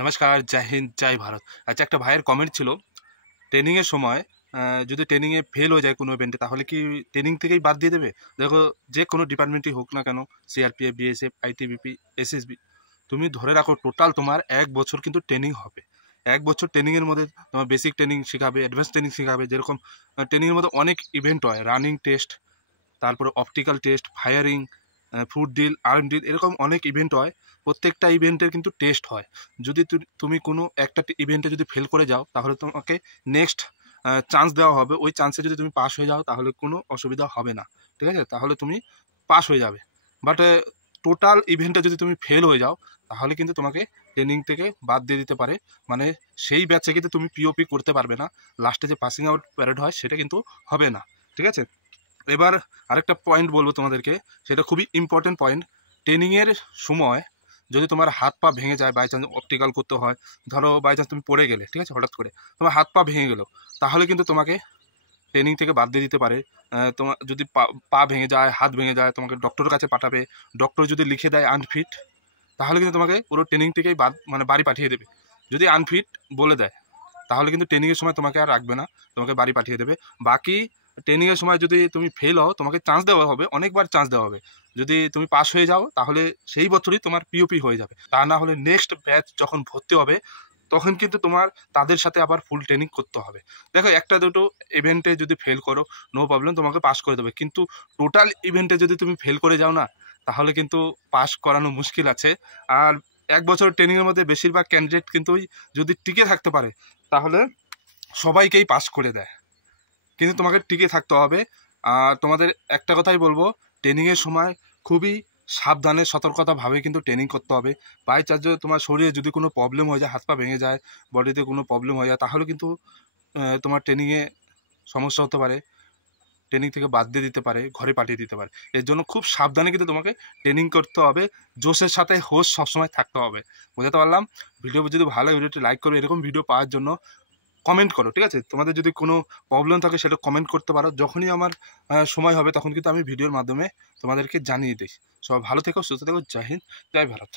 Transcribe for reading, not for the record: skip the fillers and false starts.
নমস্কার, জয় হিন্দ, জয় ভারত। আচ্ছা, একটা ভাইয়ের কমেন্ট ছিল, ট্রেনিংয়ের সময় যদি ট্রেনিংয়ে ফেল হয়ে যায় কোনো ইভেন্টে, তাহলে কি ট্রেনিং থেকেই বাদ দিয়ে দেবে? দেখো, যে কোনো ডিপার্টমেন্টই হোক না কেন, সিআরপিএফ, বিএসএফ, আইটিবিপি, এসএসবি, তুমি ধরে রাখো টোটাল তোমার 1 বছর কিন্তু ট্রেনিং হবে। 1 বছর ট্রেনিংয়ের মধ্যে তোমার বেসিক ট্রেনিং শেখাবে, অ্যাডভান্স ট্রেনিং শেখাবে। যেরকম ট্রেনিংয়ের মধ্যে অনেক ইভেন্ট হয়, রানিং টেস্ট, তারপরে optical test, firing, foot drill, arm drill, এরকম অনেক ইভেন্ট হয়। প্রত্যেকটা ইভেন্টের কিন্তু টেস্ট হয়। যদি তুমি কোনো একটা ইভেন্টে যদি ফেল করে যাও, তাহলে তোমাকে নেক্সট চান্স দেওয়া হবে। ওই চান্সে যদি তুমি পাস হয়ে যাও, তাহলে কোনো অসুবিধা হবে না, ঠিক আছে? তাহলে তুমি পাস হয়ে যাবে। বাট টোটাল ইভেন্টে যদি তুমি ফেল হয়ে যাও, তাহলে কিন্তু তোমাকে ট্রেনিং থেকে বাদ দিয়ে দিতে পারে। মানে সেই ব্যাচে কিন্তু তুমি পিওপি করতে পারবে না। লাস্টে যে পাসিং আউট প্যারেড হয়, সেটা কিন্তু হবে না, ঠিক আছে? এবার আরেকটা পয়েন্ট বলবো তোমাদেরকে, সেটা খুবই ইম্পর্টেন্ট পয়েন্ট। ট্রেনিংয়ের সময় যদি তোমার হাত পা ভেঙে যায়, বাই চান্স অপটিক্যাল করতে হয়, ধরো বাই চান্স তুমি পড়ে গেলে, ঠিক আছে, হঠাৎ করে তোমার হাত পা ভেঙে গেলো, তাহলে কিন্তু তোমাকে ট্রেনিং থেকে বাদ দিয়ে দিতে পারে। তোমার যদি পা ভেঙে যায়, হাত ভেঙে যায়, তোমাকে ডক্টরের কাছে পাঠাবে। ডক্টর যদি লিখে দেয় আনফিট, তাহলে কিন্তু তোমাকে পুরো ট্রেনিং থেকেই বাড়ি পাঠিয়ে দেবে। যদি আনফিট বলে দেয়, তাহলে কিন্তু ট্রেনিংয়ের সময় তোমাকে আর রাখবে না, তোমাকে বাড়ি পাঠিয়ে দেবে। বাকি ট্রেনিংয়ের সময় যদি তুমি ফেল হও, তোমাকে চান্স দেওয়া হবে, অনেকবার চান্স দেওয়া হবে। যদি তুমি পাস হয়ে যাও, তাহলে সেই বছরই তোমার পিওপি হয়ে যাবে। তা না হলে নেক্সট ব্যাচ যখন ভর্তি হবে, তখন কিন্তু তোমার তাদের সাথে আবার ফুল ট্রেনিং করতে হবে। দেখো, একটা দুটো ইভেন্টে যদি ফেল করো, নো প্রবলেম, তোমাকে পাস করে দেবে। কিন্তু টোটাল ইভেন্টে যদি তুমি ফেল করে যাও না, তাহলে কিন্তু পাস করানো মুশকিল আছে। আর 1 বছর ট্রেনিংয়ের মধ্যে বেশিরভাগ ক্যান্ডিডেট কিন্তু যদি টিকে থাকতে পারে, তাহলে সবাইকেই পাস করে দেয়। কিন্তু তোমাকে টিকে থাকতে হবে। আর তোমাদের একটা কথাই বলবো, ট্রেনিংয়ের সময় খুবই সাবধানে সতর্কতাভাবে কিন্তু ট্রেনিং করতে হবে। বাই চান্স তোমার শরীরে যদি কোনো প্রবলেম হয়ে যায়, হাত পা ভেঙে যায়, বডিতে কোনো প্রবলেম হয়ে যায়, তাহলে কিন্তু তোমার ট্রেনিংয়ে সমস্যা হতে পারে। ট্রেনিং থেকে বাদ দিয়ে দিতে পারে, ঘরে পাঠিয়ে দিতে পারে। এর জন্য খুব সাবধানে কিন্তু তোমাকে ট্রেনিং করতে হবে। জোশের সাথে হোশ সবসময় থাকতে হবে। বোঝাতে পারলাম? ভিডিও যদি ভালো লাগে, ভিডিওটি লাইক করো। এরকম ভিডিও পাওয়ার জন্য কমেন্ট করো, ঠিক আছে? তোমাদের যদি কোনো প্রবলেম থাকে, সেটা কমেন্ট করতে পারো। যখনই আমার সময় হবে, তখন কিন্তু আমি ভিডিওর মাধ্যমে তোমাদেরকে জানিয়ে দিই। সবাই ভালো থেকো, সুস্থ থেকো। জয় হিন্দ, জয় ভারত।